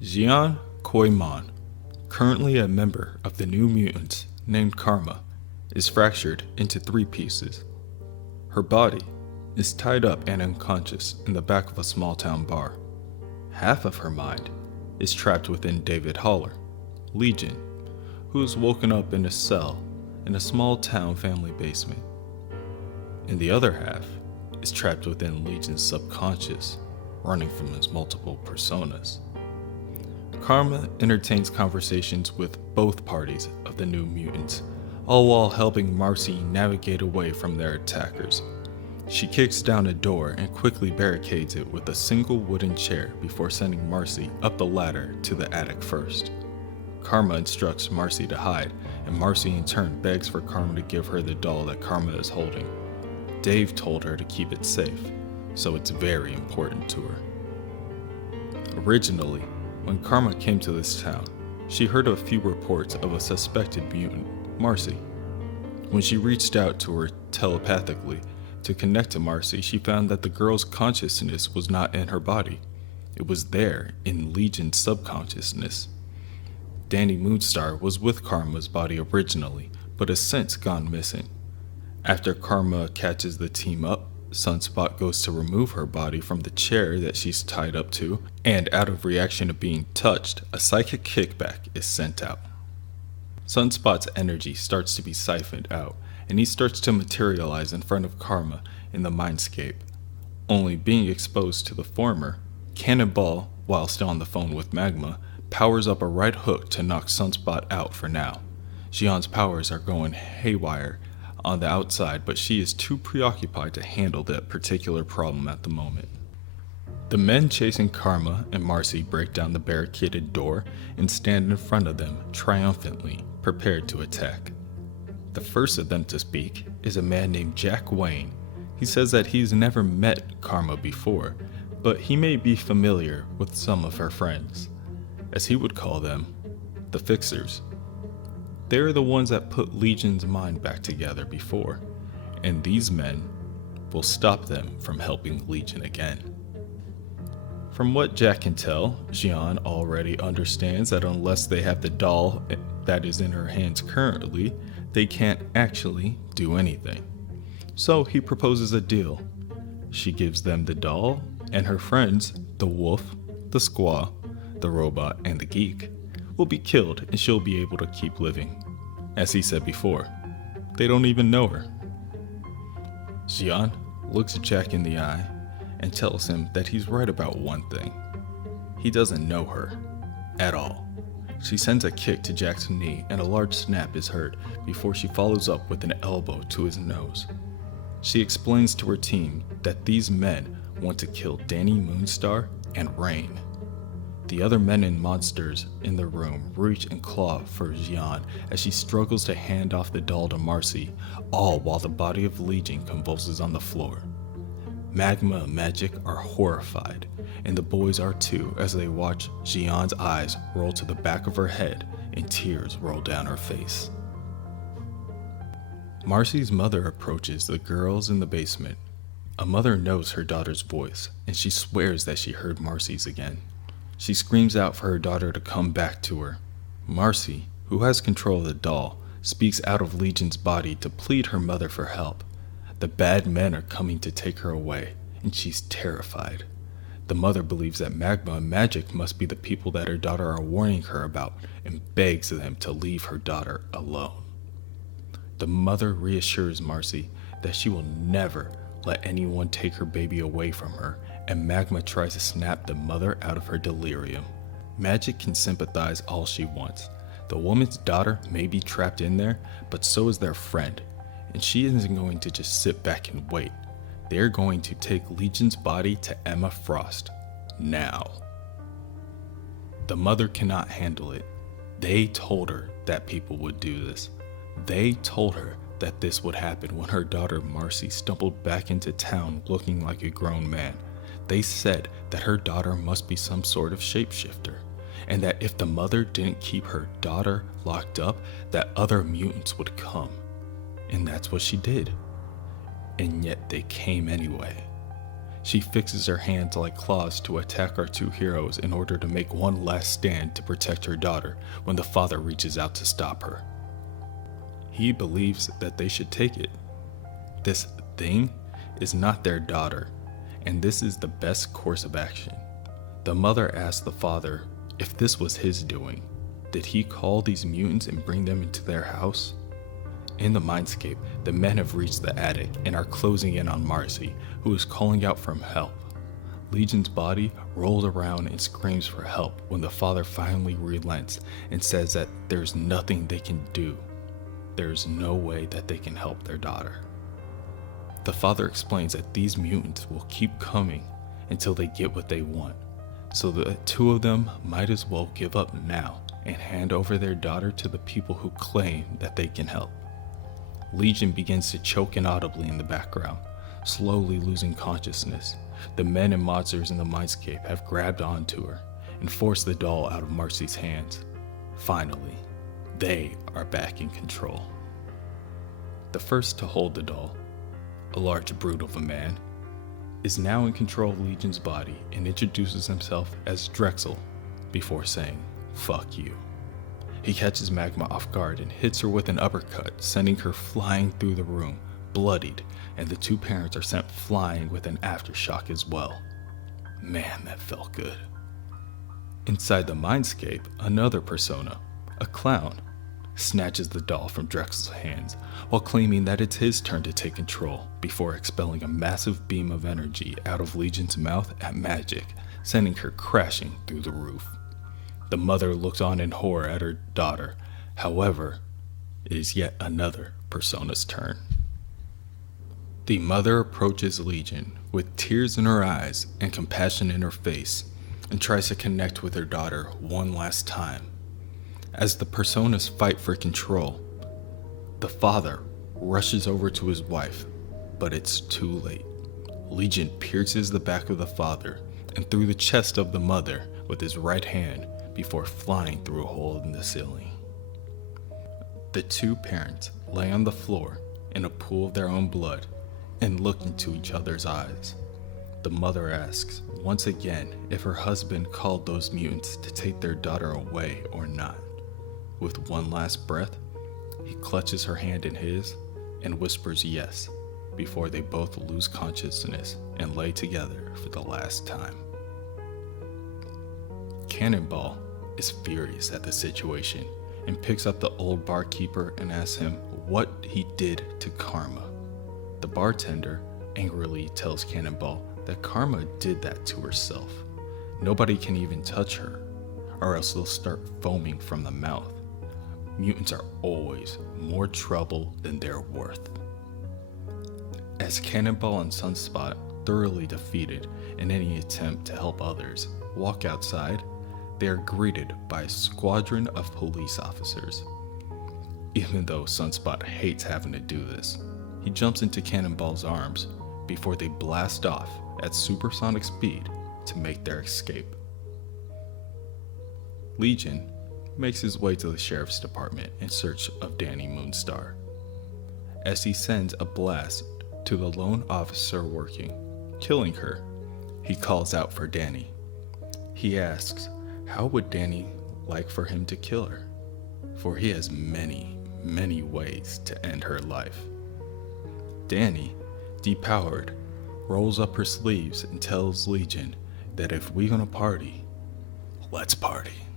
Xi'an Koimon, currently a member of the New Mutants named Karma, is fractured into three pieces. Her body is tied up and unconscious in the back of a small town bar. Half of her mind is trapped within David Haller, Legion, who is woken up in a cell in a small town family basement. And the other half is trapped within Legion's subconscious, running from his multiple personas. Karma entertains conversations with both parties of the New Mutants, all while helping Marcy navigate away from their attackers. She kicks down a door and quickly barricades it with a single wooden chair before sending Marcy up the ladder to the attic first. Karma instructs Marcy to hide, and Marcy in turn begs for Karma to give her the doll that Karma is holding. Dave told her to keep it safe, so it's very important to her. Originally, when Karma came to this town, she heard a few reports of a suspected mutant, Marcy. When she reached out to her telepathically to connect to Marcy, she found that the girl's consciousness was not in her body. It was there in Legion's subconsciousness. Danny Moonstar was with Karma's body originally, but has since gone missing. After Karma catches the team up, Sunspot goes to remove her body from the chair that she's tied up to, and out of reaction to being touched, a psychic kickback is sent out. Sunspot's energy starts to be siphoned out, and he starts to materialize in front of Karma in the mindscape. Only being exposed to the former, Cannonball, while still on the phone with Magma, powers up a right hook to knock Sunspot out for now. Xi'an's powers are going haywire on the outside, but she is too preoccupied to handle that particular problem at the moment. The men chasing Karma and Marcy break down the barricaded door and stand in front of them triumphantly, prepared to attack. The first of them to speak is a man named Jack Wayne. He says that he's never met Karma before, but he may be familiar with some of her friends, as he would call them, the Fixers. They're the ones that put Legion's mind back together before, and these men will stop them from helping Legion again. From what Jack can tell, Xi'an already understands that unless they have the doll that is in her hands currently, they can't actually do anything. So he proposes a deal. She gives them the doll, and her friends, the wolf, the squaw, the robot, and the geek, will be killed, and she'll be able to keep living. As he said before, they don't even know her. Xi'an looks Jack in the eye and tells him that he's right about one thing. He doesn't know her at all. She sends a kick to Jack's knee and a large snap is heard before she follows up with an elbow to his nose. She explains to her team that these men want to kill Danny Moonstar and Rain. The other men and monsters in the room reach and claw for Xi'an as she struggles to hand off the doll to Marcy, all while the body of Legion convulses on the floor. Magma and Magic are horrified, and the boys are too as they watch Xi'an's eyes roll to the back of her head and tears roll down her face. Marcy's mother approaches the girls in the basement. A mother knows her daughter's voice, and she swears that she heard Marcy's again. She screams out for her daughter to come back to her. Marcy, who has control of the doll, speaks out of Legion's body to plead her mother for help. The bad men are coming to take her away, and she's terrified. The mother believes that Magma and Magic must be the people that her daughter are warning her about and begs them to leave her daughter alone. The mother reassures Marcy that she will never let anyone take her baby away from her, and Magma tries to snap the mother out of her delirium. Magic can sympathize all she wants. The woman's daughter may be trapped in there, but so is their friend, and she isn't going to just sit back and wait. They're going to take Legion's body to Emma Frost. Now. The mother cannot handle it. They told her that people would do this. They told her that this would happen when her daughter Marcy stumbled back into town looking like a grown man. They said that her daughter must be some sort of shapeshifter, and that if the mother didn't keep her daughter locked up, that other mutants would come. And that's what she did. And yet they came anyway. She fixes her hands like claws to attack our two heroes in order to make one last stand to protect her daughter when the father reaches out to stop her. He believes that they should take it. This thing is not their daughter, and this is the best course of action. The mother asks the father if this was his doing. Did he call these mutants and bring them into their house? In the mindscape, the men have reached the attic and are closing in on Marcy, who is calling out for help. Legion's body rolls around and screams for help when the father finally relents and says that there's nothing they can do. There's no way that they can help their daughter. The father explains that these mutants will keep coming until they get what they want, so the two of them might as well give up now and hand over their daughter to the people who claim that they can help. Legion begins to choke inaudibly in the background, slowly losing consciousness. The men and monsters in the mindscape have grabbed onto her and forced the doll out of Marcy's hands. Finally, they are back in control. The first to hold the doll, a large brute of a man, is now in control of Legion's body and introduces himself as Drexel before saying, "Fuck you." He catches Magma off guard and hits her with an uppercut, sending her flying through the room, bloodied, and the two parents are sent flying with an aftershock as well. Man, that felt good. Inside the mindscape, another persona, a clown, snatches the doll from Drexel's hands while claiming that it's his turn to take control before expelling a massive beam of energy out of Legion's mouth at Magic, sending her crashing through the roof. The mother looks on in horror at her daughter. However, it is yet another persona's turn. The mother approaches Legion with tears in her eyes and compassion in her face and tries to connect with her daughter one last time. As the personas fight for control, the father rushes over to his wife, but it's too late. Legion pierces the back of the father and through the chest of the mother with his right hand before flying through a hole in the ceiling. The two parents lay on the floor in a pool of their own blood and look into each other's eyes. The mother asks once again if her husband called those mutants to take their daughter away or not. With one last breath, he clutches her hand in his and whispers yes before they both lose consciousness and lay together for the last time. Cannonball is furious at the situation and picks up the old barkeeper and asks him what he did to Karma. The bartender angrily tells Cannonball that Karma did that to herself. Nobody can even touch her, or else they'll start foaming from the mouth. Mutants are always more trouble than they're worth. As Cannonball and Sunspot, thoroughly defeated in any attempt to help others, walk outside, they are greeted by a squadron of police officers. Even though Sunspot hates having to do this, he jumps into Cannonball's arms before they blast off at supersonic speed to make their escape. Legion makes his way to the sheriff's department in search of Danny Moonstar. As he sends a blast to the lone officer working, killing her, he calls out for Danny. He asks, how would Danny like for him to kill her? For he has many, many ways to end her life. Danny, depowered, rolls up her sleeves and tells Legion that if we gonna party, let's party.